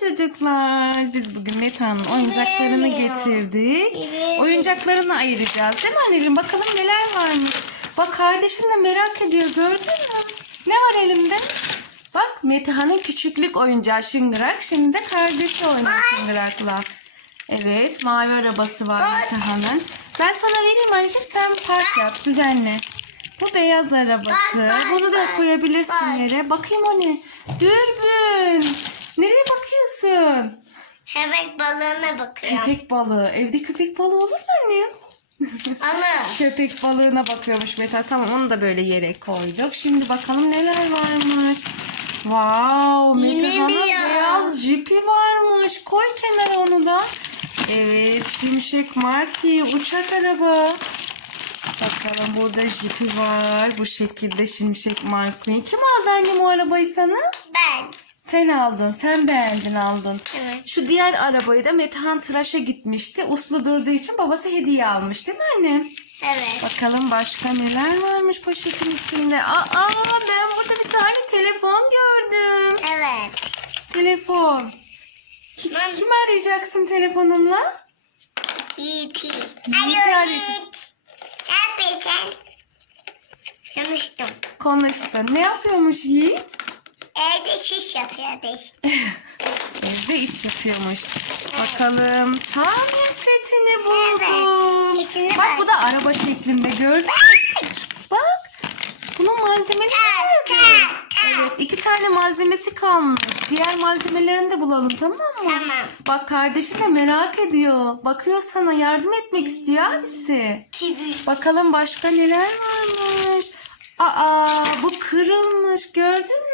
çocuklar. Biz bugün Meta'nın oyuncaklarını getirdik. Oyuncaklarını ayıracağız değil mi anneciğim? Bakalım neler varmış. Bak kardeşin de merak ediyor gördün mü? Ne var elimde? Bak Meta'nın küçüklük oyuncağı Şıngırak. Şimdi de kardeşi oynuyor Şıngırak'la. Evet mavi arabası var Meta'nın. Ben sana vereyim anneciğim sen park yap düzenle. Bu beyaz arabası. Bunu da koyabilirsin yere. Bakayım o ne? Dürbün. Nereye bakıyorsun? Köpek balığına bakıyorum. Köpek balığı. Evde köpek balığı olur mu annem? Alın. Köpek balığına bakıyormuş Meta. Tamam onu da böyle yere koyduk. Şimdi bakalım neler varmış. Wow, beyaz. beyaz jipi varmış. Koy kenara onu da. Evet, Şimşek Marki uçak araba. Bakalım burada jipi var. Bu şekilde Şimşek Marki. Kim aldı annem o arabayı sana? Ben. Sen aldın. Sen beğendin aldın. Evet. Şu diğer arabayı da Metehan tıraşa gitmişti. Uslu durduğu için babası hediye almış değil mi anne? Evet. Bakalım başka neler varmış poşetin içinde. Aa ben burada bir tane telefon gördüm. Evet. Telefon. Ki- Ben- Kimi arayacaksın telefonunla? Yiğit'i. Alo. Yiğit. Ne yapıyorsun? Konuştum. Konuştun. Ne yapıyormuş Yiğit? Evde şiş yapıyordu. Evde iş yapıyormuş. Bakalım tamir setini buldum. Evet. İçinde Bak bu da araba şeklinde gördün mü? Bak. Bunun malzemeleri nerede? Evet iki tane malzemesi kalmış. Diğer malzemelerini de bulalım tamam mı? Tamam. Bak kardeşin de merak ediyor. Bakıyor sana yardım etmek istiyor abisi. Bakalım başka neler varmış. Aa bu kırılmış gördün.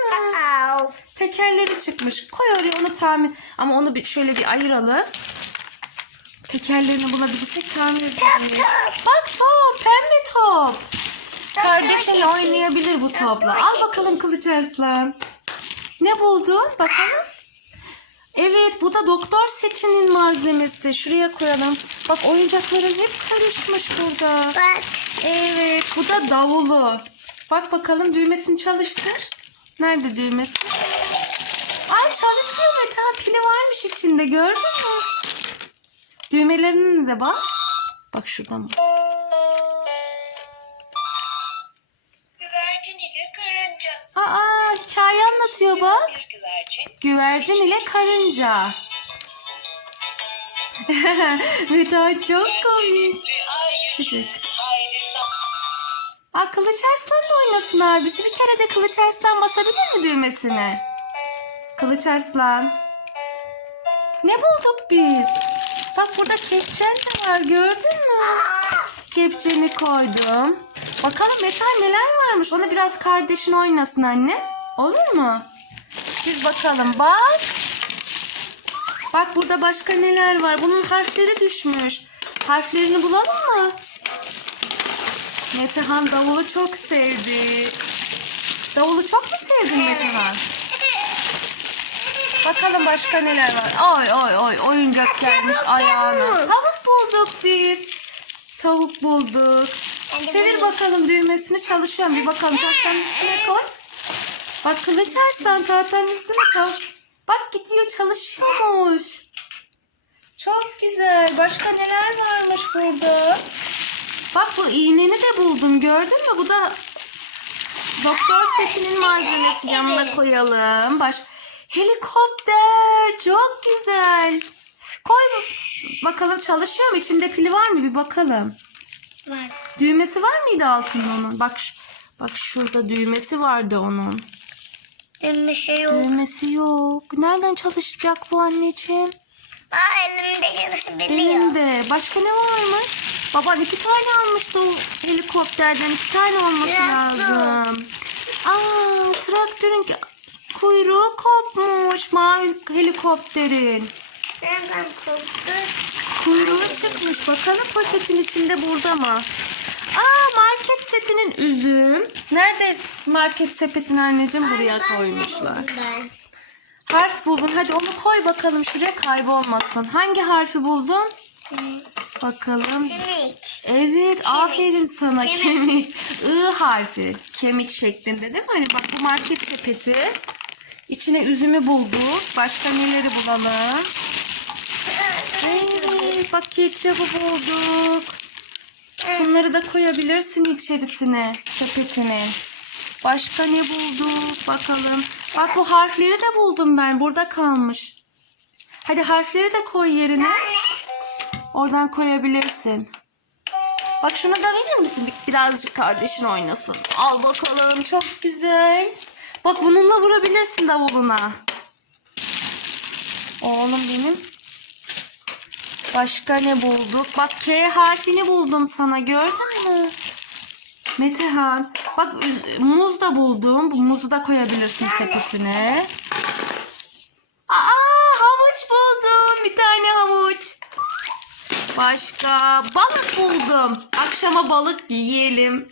Tekerleri çıkmış. Koy oraya onu tamir. Ama onu bir şöyle bir ayıralım. Tekerlerini bulabilirsek tamir top. Bak top, pembe top. Kardeşinle oynayabilir bu topla. top. Al bakalım Kılıç Arslan. Ne buldun? Bakalım. Evet bu da doktor setinin malzemesi. Şuraya koyalım. Bak oyuncakların hep karışmış burada. Bak. Evet bu da davulu. Bak bakalım düğmesini çalıştır. Nerede düğmesi? Ay çalışıyor Metehan pili varmış içinde gördün mü? Düğmelerine de bas. Bak şurada mı? Aa hikaye anlatıyor bak. Güvercin ile karınca. Metehan çok komik. ayrıla. Aa Kılıç Arslan da oynasın abisi. Bir kere de Kılıç Arslan basabilir mi düğmesine? Kılıç Arslan. Ne bulduk biz? Bak burada kepçen de var gördün mü? Kepçeni koydum. Bakalım Metal neler varmış. Onu biraz kardeşin oynasın anne. Olur mu? Biz bakalım bak. Bak burada başka neler var. Bunun harfleri düşmüş. Harflerini bulalım mı? Metehan davulu çok sevdi. Davulu çok mu sevdin Metehan? Bakalım başka neler var. Oy oy oy oyuncak gelmiş ayağına. tavuk. Bulduk biz. Tavuk bulduk. Çevir bakalım düğmesini çalışıyor mu? Bir bakalım tahtanın üstüne koy. Bak kılıç arslan tahtanın üstüne koy. Bak gidiyor çalışıyormuş. Çok güzel. Başka neler varmış burada? Bak bu iğneni de buldum. Gördün mü? Bu da doktor setinin malzemesi. Yanına koyalım. Baş Helikopter. Çok güzel. Koy bakalım çalışıyor mu? İçinde pili var mı? Bir bakalım. Var. Düğmesi var mıydı altında onun? Bak bak şurada düğmesi vardı onun. Bir şey yok. Düğmesi yok. Nereden çalışacak bu anneciğim? Aa elimde görebiliyor. Elinde. Başka ne varmış? Baban iki tane almıştı o helikopterden. iki tane olması Traktör. lazım. Aa traktörün kuyruğu kopmuş mavi helikopterin. Nereden koptu? Kuyruğu çıkmış. Bakalım poşetin içinde burada mı? Aa market setinin üzüm. Nerede market sepetin anneciğim buraya koymuşlar. Harf buldun. Hadi onu koy bakalım şuraya kaybolmasın. Hangi harfi buldun? Bakalım. Sinek. Evet aferin sana Kemik. kemik. I harfi. Kemik şeklinde değil mi? Hani bak bu market sepeti. İçine üzümü bulduk. Başka neleri bulalım? Ay, bak ketçabı bulduk. Bunları da koyabilirsin içerisine sepetine. Başka ne bulduk bakalım. Bak bu harfleri de buldum ben. Burada kalmış. Hadi harfleri de koy yerine. Oradan koyabilirsin. Bak şunu da verir misin? Bir- Birazcık kardeşin oynasın. Al bakalım. Çok güzel. Bak bununla vurabilirsin davuluna. Oğlum benim. Başka ne bulduk? Bak K harfini buldum sana. Gördün mü? Metehan. Bak muz da buldum. Bu muzu da koyabilirsin sepetine. Aa havuç buldum. Bir tane havuç. Başka balık buldum. Akşama balık yiyelim.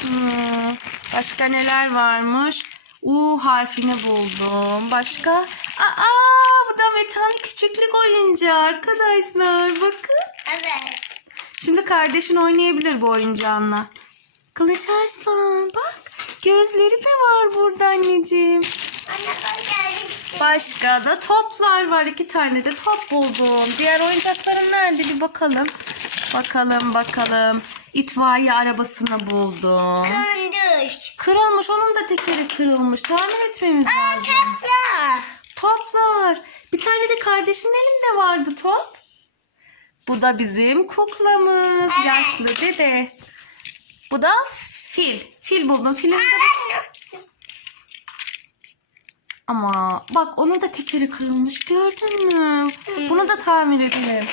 Hmm, başka neler varmış? U harfini buldum. Başka? Aa bu da Metehan'ın küçüklük oyuncağı arkadaşlar. Bakın. Evet. Şimdi kardeşin oynayabilir bu oyuncağınla. Kılıç Arslan bak. Gözleri de var burada anneciğim. Başka da toplar var. iki tane de top buldum. Diğer oyuncaklarım nerede bir bakalım. Bakalım bakalım. İtfaiye arabasını buldum. Kunduz. Kırılmış. Onun da tekeri kırılmış. Tamir etmemiz lazım. Çatla. Toplar. Bir tane de kardeşin elinde vardı top. Bu da bizim kuklamız. Evet. Yaşlı dede. Bu da fil. Fil buldum. Filin de Ama bak onun da tekeri kırılmış gördün mü? Bunu da tamir edelim.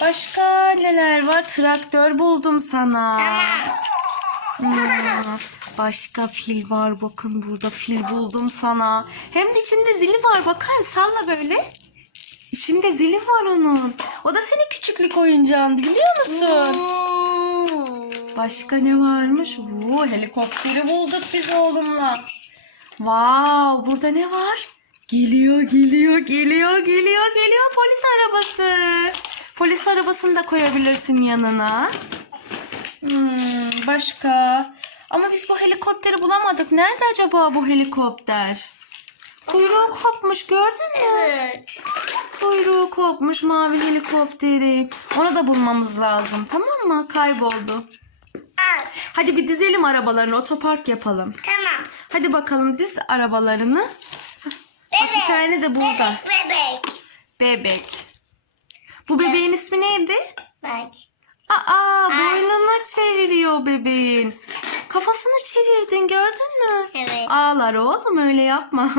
Başka neler var? Traktör buldum sana. Tamam. Hmm, Başka fil var bakın burada fil buldum sana. Hem de içinde zili var bakar salla böyle. İçinde zili var onun. O da senin küçüklük oyuncağındı biliyor musun? Başka ne varmış? Vuu, helikopteri bulduk biz oğlumla. Wow, burada ne var? Geliyor, geliyor, geliyor, geliyor, geliyor polis arabası. Polis arabasını da koyabilirsin yanına. Hmm, başka? Ama biz bu helikopteri bulamadık. Nerede acaba bu helikopter? Kuyruğu kopmuş gördün mü? Evet. Kuyruğu kopmuş mavi helikopterin. Onu da bulmamız lazım tamam mı? Kayboldu. Al. Hadi bir dizelim arabalarını otopark yapalım. Tamam. Hadi bakalım diz arabalarını. Bak bir tane de burada. Bebek. Bebek. Bu bebeğin ismi neydi? Bak. Aa boynunu çeviriyor bebeğin. Kafasını çevirdin gördün mü? Evet. Ağlar oğlum öyle yapma.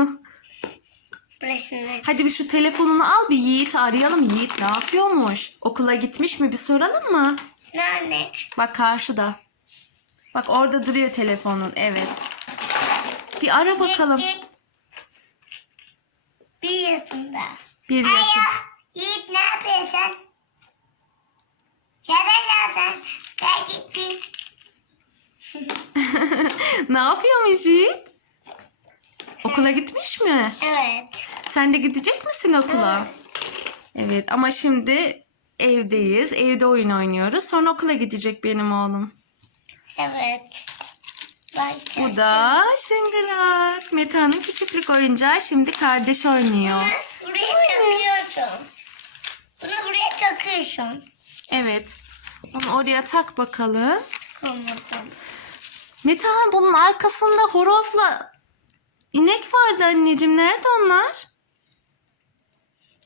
Ne? Hadi bir şu telefonunu al bir Yiğit'i arayalım. Yiğit ne yapıyormuş? Okula gitmiş mi bir soralım mı? Nane. Bak karşıda. Bak orada duruyor telefonun. Evet. Bir ara bakalım. Bir yaşında. Bir yaşı. Alo. Yiğit ne yapıyorsun? Şaka zaten. Ne yapıyormuş Yiğit? Okula gitmiş mi? Evet. Sen de gidecek misin okula? Evet ama şimdi evdeyiz. Evde oyun oynuyoruz. Sonra okula gidecek benim oğlum. Evet. Bu da Şıngırak. Meta'nın küçüklük oyuncağı. Şimdi kardeş oynuyor. Buraya takıyorsun. Bunu buraya takıyorsun. Evet. Onu oraya tak bakalım. Metehan bunun arkasında horozla inek vardı anneciğim. Nerede onlar?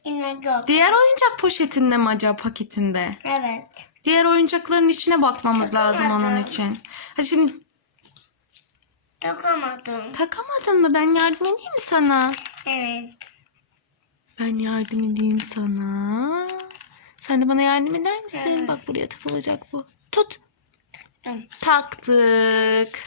İnek yok. Diğer oyuncak poşetinde mi acaba paketinde? Evet. Diğer oyuncakların içine bakmamız lazım onun için. Hadi şimdi Takamadım. takamadın mı? Ben yardım edeyim mi sana? Evet. Ben yardım edeyim sana. Sen de bana yardım eder misin? Evet. Bak buraya takılacak bu. Tut. Taktık.